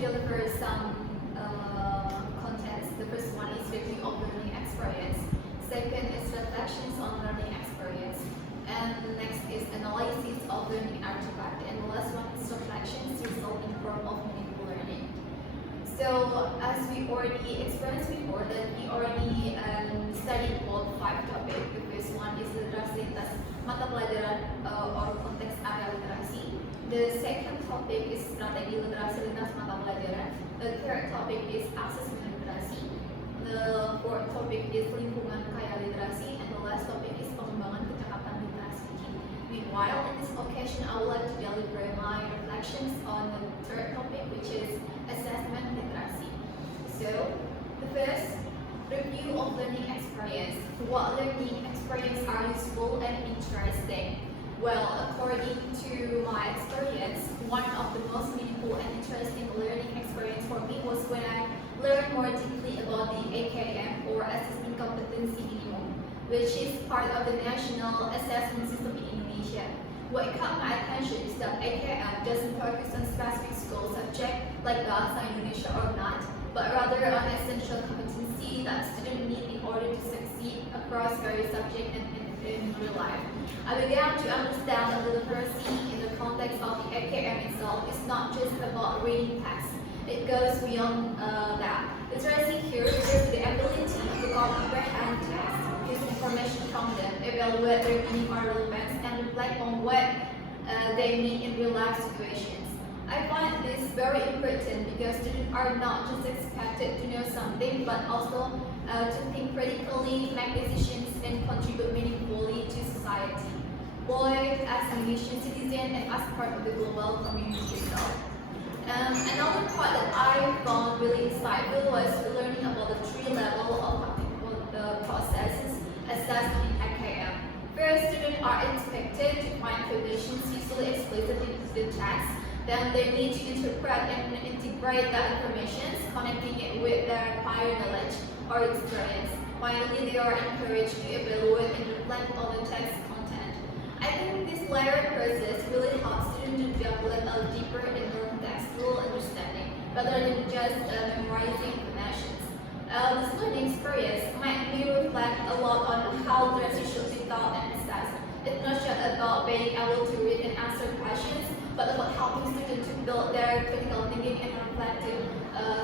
deliver some contents. The first one is review of learning experience. Second is reflections on learning experience. And the next is analysis of learning artifact. And the last one is reflections result in form of meaningful learning. So as we already experienced before, that we already studied about 5 topics. The first one is literasi lintas mata pelajaran or konteks area literasi. The second topic is strategi literasi lintas mata pelajaran. The third topic is asesmen literasi. The fourth topic is lingkungan kaya literasi, and the last topic is pengembangan kecakapan literasi. Meanwhile, in this occasion, I would like to deliver my reflections on the third topic, which is assessment literasi. So, the first, review of learning experience. What learning experience are useful and interesting? Well, according to my experience, one of the most meaningful and interesting learning experience for me was when I learned more deeply about the AKM or Assessment Competency Minimum, which is part of the national assessment system in Indonesia. What caught my attention is that AKM doesn't focus on specific school subject like Bahasa Indonesia or not, but rather on essential competency that students need in order to succeed across various subjects and in real life. I began to understand that literacy in the context of the AKM itself is not just about reading text. It goes beyond that. Literacy here refers to the ability to comprehend text, use information from them, evaluate their meaning or relevance, and reflect on what they mean in real life situations. I find this very important because students are not just expected to know something, but also to think critically, make decisions, and contribute meaningfully to society, both as a nation citizen and as part of the global community itself. Another part that I found really insightful was learning about the 3 levels of the processes assessed in AKM. First, students are expected to find information usually explicit in the text. Then they need to interpret and integrate that information, connecting it with their prior knowledge or experience. Finally, they are encouraged to evaluate and reflect on the text content. I think this latter process really helps students to develop a deeper and more contextual understanding, rather than just memorizing information. This learning experience might be reflect a lot on how literacy should be taught and assessed. It's not just about being able to read and answer questions, but about helping students to build their critical thinking and reflective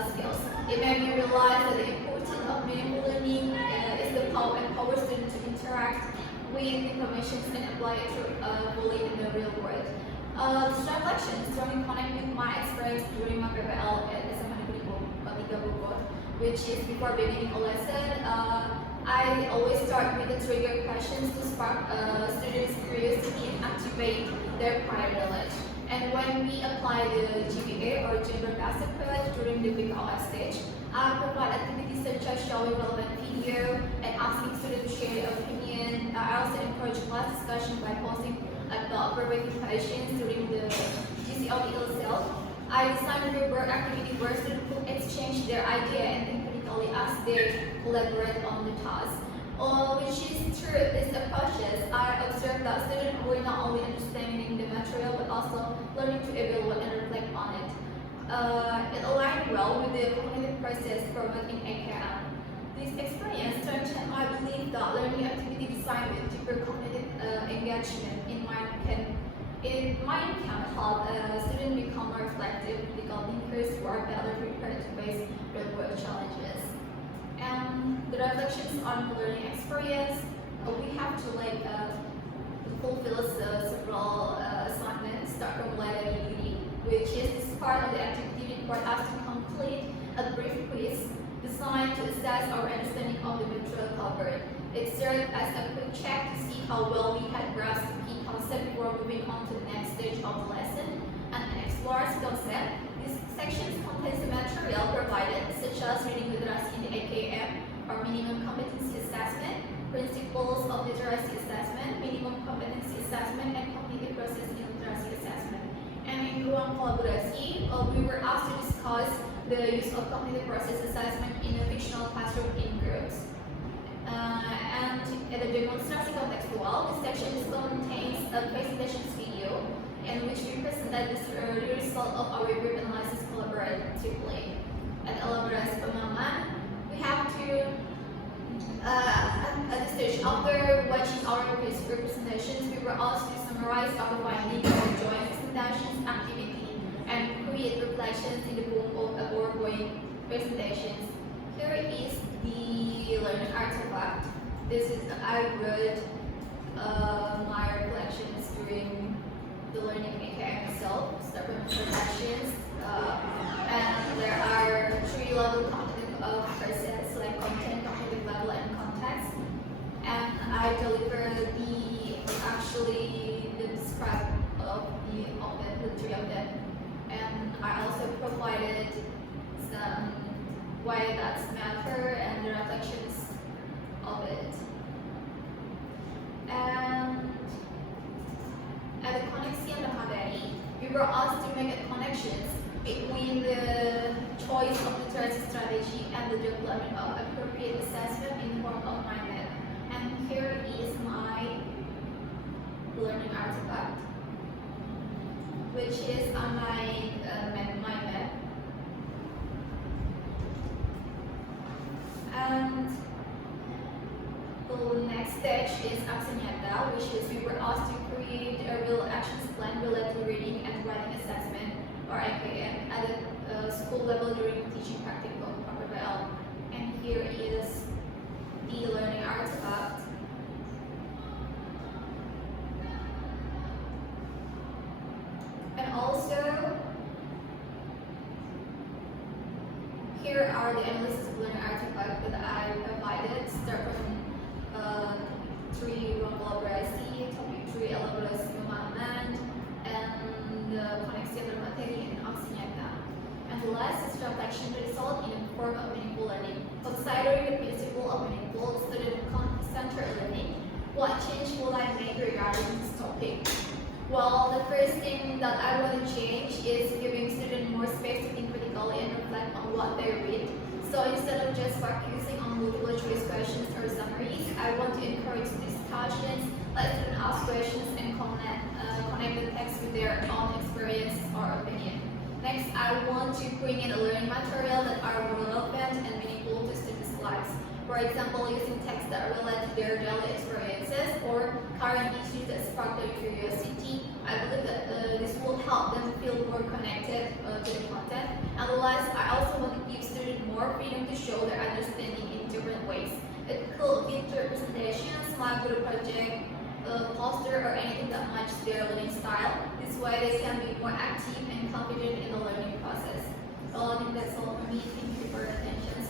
skills. It made me realize that the importance of meaningful learning is the power and empower students to interact with information and apply it fully in the real world. This reflection strongly connect with my experience during my PPL at SMA Negeri Bogor, which is before beginning a lesson. I always start with the trigger questions to spark students' curiosity and activate their prior knowledge. And when we apply the GBA or gender-based approach during the PKOS stage, I provide activities such as showing relevant video and asking students to share their opinion. I also encourage class discussion by posting thought-provoking questions during the GCOE itself. I designed a rubric activity where students could exchange their idea and think critically as they collaborate on the task. Which is true, these approaches, I observed that students were not only understanding the material but also learning to evaluate and reflect on it. It aligned well with the cognitive process promoting AKM. This experience strengthened my belief that learning activity designed with deeper cognitive engagement in mind can help students become more reflective, critical thinkers who are better prepared to face real-world challenges. And the reflections on learning experience, we have to fulfill several assignments, start from letter uni, which is part of the activity required us to complete a brief quiz designed to assess our understanding of the material covered. It served as a quick check to see how well we had grasped the key concept before moving on to the next stage of the lesson and an explorer's concept. This section contains the material provided, such as reading literacy in the AKM or minimum competency assessment, principles of literacy assessment, minimum competency assessment, and cognitive processing literacy assessment. And in ruang kolaborasi, we were asked to discuss the use of cognitive process assessment in a fictional classroom in groups. And at the demonstrasi contextual, this section contains a presentation video in which we presented the result of our group analysis collaborative positively. At elaborasi pemahaman, we have to at the stage after watching our presentations, we were asked to summarize our findings of joint presentations activity and create reflections in the form of a PowerPoint presentations. Here is the learning artifact. This is I wrote my reflections during the learning AKM itself, start from reflections, and there are three levels of process like content, cognitive level, and context. And I deliver the describe of the three of them. And I also provided some why that's matter and the reflections of it. And at the connection Rahmawati, we were asked to make a connections between the choice of literary strategy and the development of appropriate assessment in the form of mind map. And here is my learning artifact, which is on my mind map. And the next stage is action nyata, which is we were asked to create a real actions plan related to reading and writing assessment or IKM at the school level during teaching practical PPL. And here is the learning artifact. And also here are the analysis of learning artifact that I provided. Start from 3 ruang kolaborasi, topic 3 elaborasi pemahaman, and koneksi antar materi and aksi nyata. And the last is reflection to result in a form of meaningful learning. Considering the principle of meaningful student-centered learning, what change will I make regarding this topic? Well, the first thing that I want to change is giving students more space to think critically and reflect on what they read. So instead of just focusing on multiple choice questions or summaries, I want to encourage discussions, let students ask questions and connect the text with their own experience or opinion. Next, I want to bring in a learning material that are relevant and meaningful to students' lives. For example, using texts that relate to their daily experiences or current issues that spark their curiosity. I believe that this will help them feel more connected to the content. And last, I also want to give students more freedom to show their understanding in different ways. It could be through presentations, small group project, poster, or anything that matches their learning style. This way, they can be more active and confident in the learning process. So I think that's all for me. Thank you for your attention.